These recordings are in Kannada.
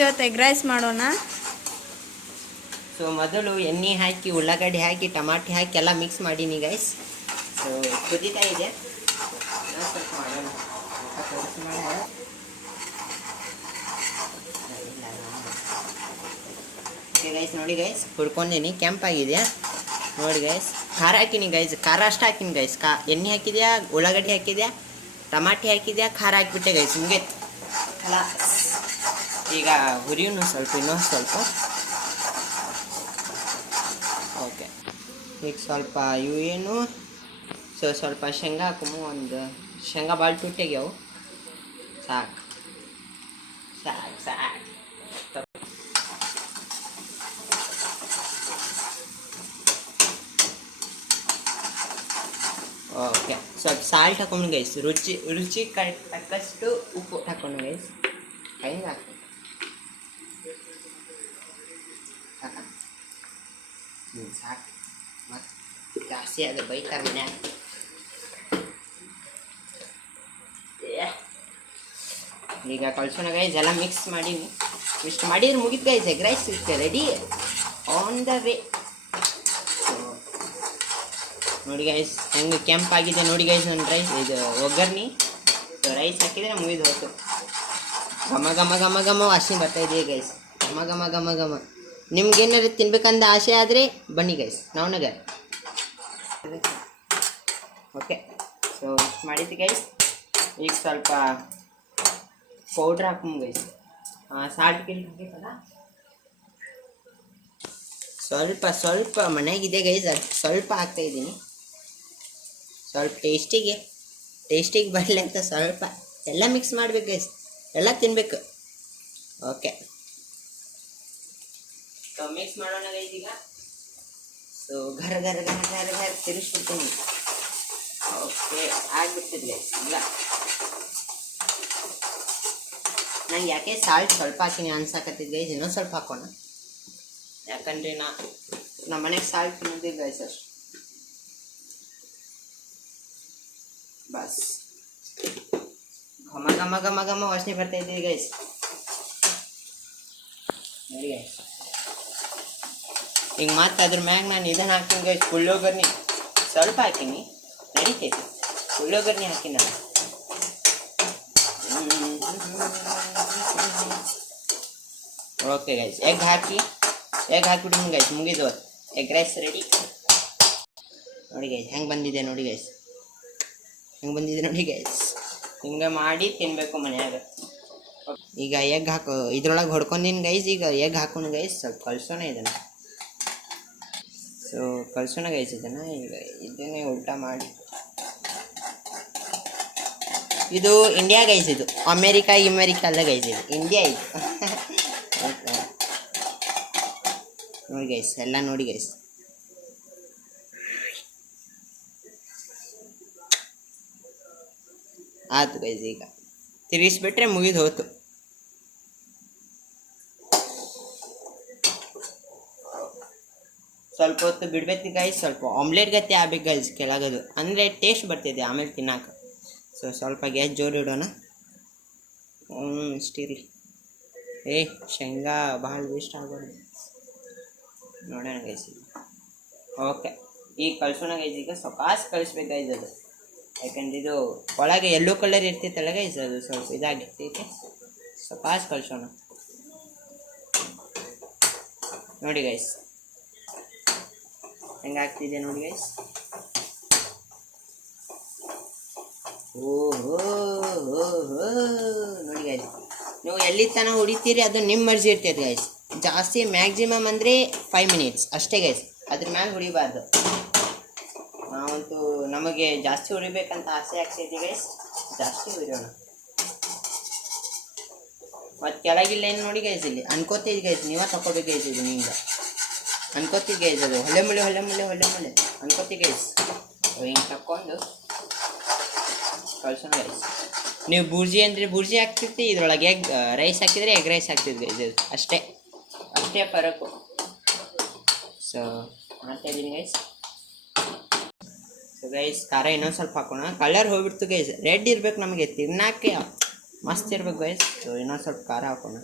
ಇವತ್ತು ಎಗ್ ರೈಸ್ ಮಾಡೋಣ. ಸೊ ಮೊದಲು ಎಣ್ಣೆ ಹಾಕಿ ಉಳ್ಳಾಗಡ್ಡಿ ಹಾಕಿ ಟಮಾಟಿ ಹಾಕಿ ಎಲ್ಲ ಮಿಕ್ಸ್ ಮಾಡೀನಿ ಗೈಸ್. ಸೊ ಕುದೀತಾ ಇದೆ, ಸ್ವಲ್ಪ ಮಾಡೋಣ. ಓಕೆ ಗೈಸ್, ನೋಡಿ ಗೈಸ್ ಹುಡ್ಕೊಂಡೀನಿ, ಕೆಂಪಾಗಿದೆ ನೋಡಿ ಗೈಸ್. ಖಾರ ಹಾಕಿನಿ ಗೈಸ್, ಖಾರ ಅಷ್ಟು ಹಾಕಿನಿ ಗೈಸ್. ಎಣ್ಣೆ ಹಾಕಿದ್ಯಾ, ಉಳ್ಳಾಗಡ್ಡಿ ಹಾಕಿದ್ಯಾ, ಟಮಾಟಿ ಹಾಕಿದ್ಯಾ, ಖಾರ ಹಾಕಿಬಿಟ್ಟೆ ಗೈಸ್. ಮುಗೀತು ಅಲ್ಲ. ಈಗ ಹುರಿಯೂನು ಸ್ವಲ್ಪ, ಇನ್ನೊಂದು ಸ್ವಲ್ಪ. ಓಕೆ, ಈಗ ಸ್ವಲ್ಪ ಇವು ಏನು, ಸೊ ಸ್ವಲ್ಪ ಶೇಂಗಾ ಹಾಕುಮು. ಒಂದು ಶೇಂಗಾ ಭಾಳ ತುಟ್ಟಾಗ್ಯಾವು. ಸಾಕು ಸಾಕು ಸಾಕು. ಓಕೆ, ಸ್ವಲ್ಪ ಸಾಲ್ಟ್ ಹಾಕೊಂಡು ಗೈಸ್. ರುಚಿ ತಕ್ಕಷ್ಟು ಉಪ್ಪು ಹಾಕೊಂಡು ಗೈಸ್. ಹೆಂಗೆ ಹಾಕಿ ಸಾಕು, ಮತ್ತು ಜಾಸ್ತಿ ಅದು ಬೈತಾರೆ ಮನ್ಯಾಗ. ಈಗ ಕಳ್ಸೋಣ ಗೈಸ್, ಎಲ್ಲ ಮಿಕ್ಸ್ ಮಾಡೀನಿ. ಇಷ್ಟು ಮಾಡಿದ್ರೆ ಮುಗಿತು guys, egg rice ready on the way. ನೋಡಿ ಗೈಸ್ ಹೆಂಗೆ ಕೆಂಪಾಗಿದೆ ನೋಡಿ ಗೈಸ್ ನನ್ನ ರೈಸ್. ಇದು ಒಗ್ಗರ್ನಿ ರೈಸ್ ಹಾಕಿದರೆ ಮುಗಿದು ಹೋಯ್ತು. ಘಮ ಘಮ ಘಮ ಘಮ ವಾಸನೆ ಬರ್ತಾಯಿದೆ ಗೈಸ್, ಘಮ ಘಮ ಘಮ ಘಮ. ನಿಮ್ಗೇನಾದ್ರು ತಿನ್ಬೇಕಂದ ಆಸೆ ಆದರೆ ಬನ್ನಿ ಗೈಸ್ ನವನಗರ್. ಓಕೆ, ಸೊ ಇಷ್ಟು ಮಾಡಿದ್ದು ಗೈಸ್. ಈಗ ಸ್ವಲ್ಪ ಪೌಡ್ರ್ ಹಾಕೊಂಡು ಗೈಸ್, ಸಾಲ್ಟ್ ಗಿಲ್ಟ್ ಹಾಕಬೇಕಲ್ಲ. ಸ್ವಲ್ಪ ಸ್ವಲ್ಪ ಮನೆಯಾಗಿದೆ ಗೈಸ್, ಅದು ಸ್ವಲ್ಪ ಹಾಕ್ತಾಯಿದ್ದೀನಿ. ಸ್ವಲ್ಪ ಟೇಸ್ಟಿಗೆ ಬರಲಿ ಅಂತ ಸ್ವಲ್ಪ ಎಲ್ಲ ಮಿಕ್ಸ್ ಮಾಡ್ಬೇಕು ಗೈಸ್, ಎಲ್ಲ ತಿನ್ನಬೇಕು. ಓಕೆ, ಸೊ ಮಿಕ್ಸ್ ಮಾಡೋಣ ಗೈಸ್ ಈಗ. ಸೊ ಘರ ಘರ ಘರ ಘರ ಘರ ತಿರುಗಿಸ್ಬಿಡ್ತೀನಿ. ಓಕೆ, ಆಗ್ಬಿಡ್ತಿದೆ ಗೈಸ್. ಇಲ್ಲ ನಂಗೆ ಯಾಕೆ ಸಾಲ್ಟ್ ಸ್ವಲ್ಪ ಹಾಕಿನಿ ಅನ್ಸಾಕತ್ತಿದ್ದು ಗೈಸ್, ಇನ್ನೊಂದು ಸ್ವಲ್ಪ ಹಾಕೋಣ. ಯಾಕಂದರೆ ನಮ್ಮ ಮನೆಗೆ ಸಾಲ್ಟ್ ತಿನ್ನೋದಿಲ್ಲ ಗೈಸ್ ಅಷ್ಟು. ಬಸ್ ಘಮ ಘಮ ಘಮ ಘಮ ವಾಸನೆ ಬರ್ತಾ ಇದ್ದೀವಿ ಗೈಸ್. ನೋಡಿ ಗೈಸ್, ಈಗ ಮತ್ತೆ ಅದ್ರ ಮ್ಯಾಗ ನಾನು ಇದನ್ನು ಹಾಕ್ತೀನಿ ಗೈಸ್, ಪುಳಿಯೋಗರ್ನಿ ಸ್ವಲ್ಪ ಹಾಕೀನಿ, ನಡೀತೈತಿ. ಪುಳಿಯೋಗರ್ನಿ ಹಾಕಿನ ನಾನು. ಓಕೆ ಗೈಸ್, ಎಗ್ ಹಾಕಿಬಿಟ್ಟು ಗೈಸ್ ಮುಗಿದು ಎಗ್ ರೈಸ್ ರೆಡಿ. ನೋಡಿ ಗೈಸ್ ಹೆಂಗೆ ಬಂದಿದೆ ನೋಡಿ ಗೈಸ್, ಹಿಂಗೆ ಮಾಡಿ ತಿನ್ನಬೇಕು ಮನ್ಯಾಗ. ಈಗ ಎಗ್ ಹಾಕೋ, ಇದ್ರೊಳಗೆ ಹೊಡ್ಕೊಂಡಿನಿ ಗೈಸ್. ಈಗ ಎಗ್ ಹಾಕೋಣ ಗೈಸ್, ಸ್ವಲ್ಪ ಕಳ್ಸೋಣ ಇದನ್ನು. ಸೊ ಕಳ್ಸೋಣ ಗೈಸ್ ಇದನ್ನು. ಈಗ ಇದನ್ನೇ ಉಲ್ಟಾ ಮಾಡಿ, ಇದು ಇಂಡಿಯಾ ಗೈಸ್, ಇದು ಅಮೇರಿಕಾ ಅಲ್ಲ ಗೈಸ್, ಇದು ಇಂಡಿಯಾ ಇದು. ನೋಡಿ ಗೈಸ್, ಎಲ್ಲ ನೋಡಿ ಗೈಸ್. ಆಯ್ತು ಗೈಸ್, ಈಗ ತಿರುಗಿಸ್ಬಿಟ್ರೆ ಮುಗಿದು ಹೋಯ್ತು. ಸ್ವಲ್ಪ ಹೊತ್ತು ಬಿಡ್ಬೇಕು ಗೈಸ್, ಸ್ವಲ್ಪ ಆಮ್ಲೆಟ್ ಗತಿ ಆಗ್ಬೇಕು ಗೈಸ್ ಕೆಳಗದು, ಅಂದರೆ ಟೇಸ್ಟ್ ಬರ್ತಿದೆ ಆಮೇಲೆ ತಿನ್ನಾಕ. ಸೊ ಸ್ವಲ್ಪ ಗ್ಯಾಸ್ ಜೋರು ಇಡೋಣ. ಇಷ್ಟಿರಲಿ. ಶೇಂಗಾ ಭಾಳ ವೇಸ್ಟ್ ಆಗ್ಬಾರ್ದು. ನೋಡೋಣ ಗೈಸ್ ಈಗ. ಓಕೆ, ಈಗ ಕಳ್ಸೋಣ ಗೈಸ್. ಈಗ ಸೊಕಾಸ್ ಕಳಿಸ್ಬೇಕು ಗೈಸ್ ಅದು, ಯಾಕಂದ್ರೆ ಇದು ಒಳಗೆ ಯೆಲ್ಲೋ ಕಲರ್ ಇರ್ತೈತಲ್ಲ ಗೈಸ್, ಅದು ಸ್ವಲ್ಪ ಇದಾಗಿರ್ತೈತೆ. ಸೊಕಾಸ್ ಕಳ್ಸೋಣ. ನೋಡಿ ಗೈಸ್ ಹೆಂಗೆ ಆಗ್ತಿದೆ ನೋಡಿ ಗೈಸ್. ಓಹೋ ನೋಡಿ ಗೈಸ್, ನೀವು ಎಲ್ಲಿ ತನಕ ಹೊಡಿತೀರಿ ಅದು ನಿಮ್ಮ ಮರ್ಜಿ ಇರ್ತೈತೆ ಗೈಸ್. ಜಾಸ್ತಿ ಮ್ಯಾಕ್ಸಿಮಮ್ ಅಂದರೆ 5 ಮಿನಿಟ್ಸ್ ಅಷ್ಟೇ ಗೈಸ್, ಅದ್ರ ಮ್ಯಾಲೆ ಹೊಡಿಬಾರ್ದು. ನಾವಂತೂ ನಮಗೆ ಜಾಸ್ತಿ ಹೊಡಿಬೇಕಂತ ಆಸೆ ಆಗ್ತೈತಿ ಗೈಸ್, ಜಾಸ್ತಿ ಹೊಡಿಯೋಣ. ಮತ್ತು ಕೆಳಗಿಲ್ಲ ಏನು ನೋಡಿ ಗೈಸ್, ಇಲ್ಲಿ ಅನ್ಕೋತಿದ್ದು ಗೈಸ್, ನೀವೇ ತಗೋಬೇಕು ಗೈಸ್. ಇದು ನಿಂಗೆ ಅನ್ಕೋತಿದ್ದು ಗೈಸ್, ಅದು ಹೊಳೆ ಮುಳೆ ಅನ್ಕೋತಿ ಗೈಸ್. ಹಿಂಗೆ ತಕ್ಕೊಂಡು ಕಳ್ಸೋಣ ಗೈಸ್. ನೀವು ಬೂರ್ಜಿ ಅಂದರೆ ಬೂರ್ಜಿ ಹಾಕ್ತಿರ್ತಿ, ಇದ್ರೊಳಗೆ ಎಗ್ ರೈಸ್ ಹಾಕಿದರೆ ಎಗ್ ರೈಸ್ ಹಾಕ್ತಿದ್ವಿ ಗೈಸ್, ಅಷ್ಟೇ ಫರಕು. ಸೊ ಮಾಡ್ತಾಯಿದ್ದೀನಿ ಗೈಸ್. ಸೊ ಗೈಸ್ ಖಾರ ಇನ್ನೊಂದು ಸ್ವಲ್ಪ ಹಾಕೋಣ. ಕಲರ್ ಹೋಗ್ಬಿಡ್ತು ಗೈಸ್, ರೆಡ್ ಇರ್ಬೇಕು ನಮಗೆ ತಿನ್ನಕ್ಕೆ, ಮಸ್ತ್ ಇರ್ಬೇಕು ಗೈಸ್. ಸೊ ಇನ್ನೊಂದು ಸ್ವಲ್ಪ ಖಾರ ಹಾಕೋಣ.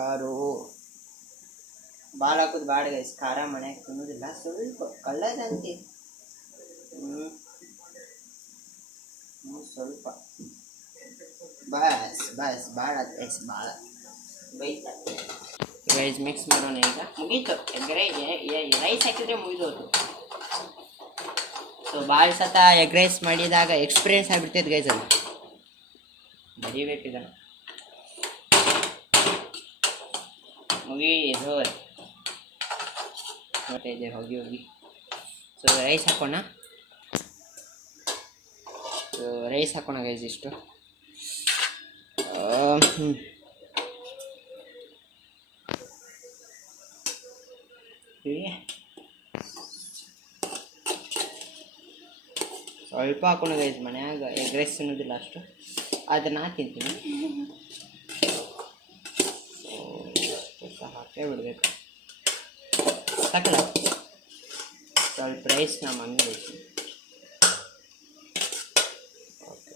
ಸಾಂಬಾರು ಭಾಳ ಹಾಕೋದು ಬಾಡ ಗೈಸ್, ಖಾರ ಮನ್ಯಾಗ ತಿನ್ನೋದಿಲ್ಲ, ಸ್ವಲ್ಪ ಕಳ್ಳದಂತೆ ಸ್ವಲ್ಪ ಬಸ್ ಬಸ್ ಭಾಳ ಗೈಸ್, ಭಾಳ ಬೈತಾ ಗೈಸ್. ಮಿಕ್ಸ್ ಮಾಡೋಣ ಈಗ, ಮುಗೀತು. ರೈಸ್ ಹಾಕಿದ್ರೆ ಮುಗಿದೋದು. ಸೊ ಭಾಳ ಸತ ಎಗ್ ರೈಸ್ ಮಾಡಿದಾಗ ಎಕ್ಸ್ಪೀರಿಯನ್ಸ್ ಆಗಿಬಿಡ್ತೈತೆ ಗೈಸ್, ಅದು ಬರೀಬೇಕು ಇದನ್ನು. ಮುಗೀತು ನೋಡ್ತಾ ಇದ್ದೇವೆ ಹೋಗಿ ಹೋಗಿ. ಸೊ ರೈಸ್ ಹಾಕೋಣ, ರೈಸ್ ಹಾಕೋಣ ಗೈಸ್ ಇಷ್ಟು. ಸ್ವಲ್ಪ ಹಾಕೋಣ ಗೈಸ್, ಮನ್ಯಾಗ ಎಗ್ ರೈಸ್ ತಿನ್ನೋದಿಲ್ಲ ಅಷ್ಟು, ಆದರೆ ನಾ ತಿಂತೀನಿ. ಹಾಕೇ ಬಿಡ್ಬೇಕು, ಸಾಕಲ್ಲ. ಸ್ವಲ್ಪ ರೈಸ್ ನಮ್ಮ ಮಮ್ಮಿ ಬೇಕು. ಓಕೆ,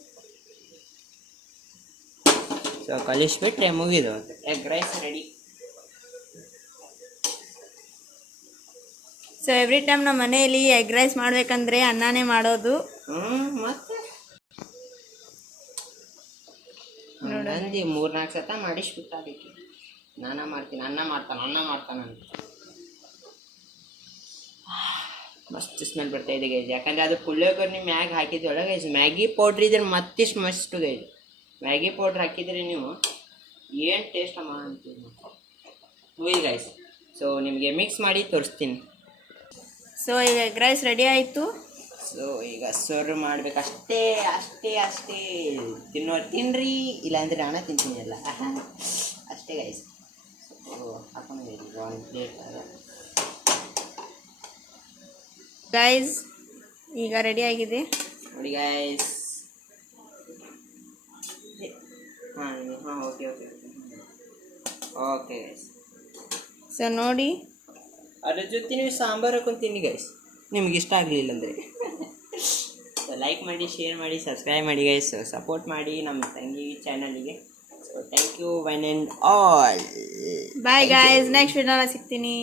ಸೊ ಕಲಿಸ್ಬಿಟ್ರೆ ಮುಗಿದು, egg rice ready. So every time ನಮ್ಮ ಮನೆಯಲ್ಲಿ ಎಗ್ ರೈಸ್ ಮಾಡ್ಬೇಕಂದ್ರೆ ಅನ್ನನೇ ಮಾಡೋದು. ಮತ್ತೆ ನೋಡಂದು 3-4 ಸತ ಮಾಡಿಸ್ಬಿಟ್ಟ ಅದಕ್ಕೆ, ನಾನ ಮಾಡ್ತೀನಿ, ಅನ್ನ ಮಾಡ್ತಾನಂತ. ಮಸ್ತ್ ಸ್ಮೆಲ್ ಬರ್ತಾ ಇದೆ ಗೈಸ್, ಯಾಕಂದ್ರೆ ಅದು ಪುಳಿಯೋಗರೆ ಮ್ಯಾಗ ಹಾಕಿದ್ವಲ್ಲ ಗೈಸ್, ಮ್ಯಾಗಿ ಪೌಡ್ರ್ ಇದ್ರೆ ಮತ್ತಿಷ್ಟು ಮಸ್ತು ಗೈಸ್. ಮ್ಯಾಗಿ ಪೌಡ್ರ್ ಹಾಕಿದ್ರೆ ನೀವು ಏನು ಟೇಸ್ಟ್ ಅಮ್ಮ ಅಂತೀವಿ ಹೋಗಿ ಗೈಸ್. ಸೊ ನಿಮಗೆ ಮಿಕ್ಸ್ ಮಾಡಿ ತೋರಿಸ್ತೀನಿ. ಸೊ ಈಗ ಎಗ್ ರೈಸ್ ರೆಡಿ ಆಯಿತು. ಸೊ ಈಗ ಸರ್ವ್ ಮಾಡ್ಬೇಕು, ಅಷ್ಟೇ ಅಷ್ಟೇ ಅಷ್ಟೇ. ತಿನ್ನೋರು ತಿನ್ನಿರಿ, ಇಲ್ಲಾಂದರೆ ನಾನು ತಿಂತೀನಿ ಎಲ್ಲ ಅಷ್ಟೇ ಗೈಸ್. ಹಾಕೊಂಡಿದ್ದೀವಿ 1 ಪ್ಲೇಟ್ ಗೈಸ್, ಈಗ ರೆಡಿ ಆಗಿದೆ ನೋಡಿ ಗೈಸ್. ಹಾಂ okay okay okay guys. So ನೋಡಿ, ಅದ್ರ ಜೊತೆ ನೀವು ಸಾಂಬಾರು ಹಾಕೊಂಡು ತಿನ್ನಿ ಗೈಸ್, ನಿಮ್ಗೆ ಇಷ್ಟ ಆಗಲಿಲ್ಲ ಅಂದರೆ. ಸೊ ಲೈಕ್ ಮಾಡಿ, ಶೇರ್ ಮಾಡಿ, ಸಬ್ಸ್ಕ್ರೈಬ್ ಮಾಡಿ ಗೈಸ್, ಸಪೋರ್ಟ್ ಮಾಡಿ ನಮ್ಮ ತಂಗಿ ಚಾನಲಿಗೆ. So thank you one and all. Bye guys, next ವಿಡಿಯೋನ ಸಿಗ್ತೀನಿ.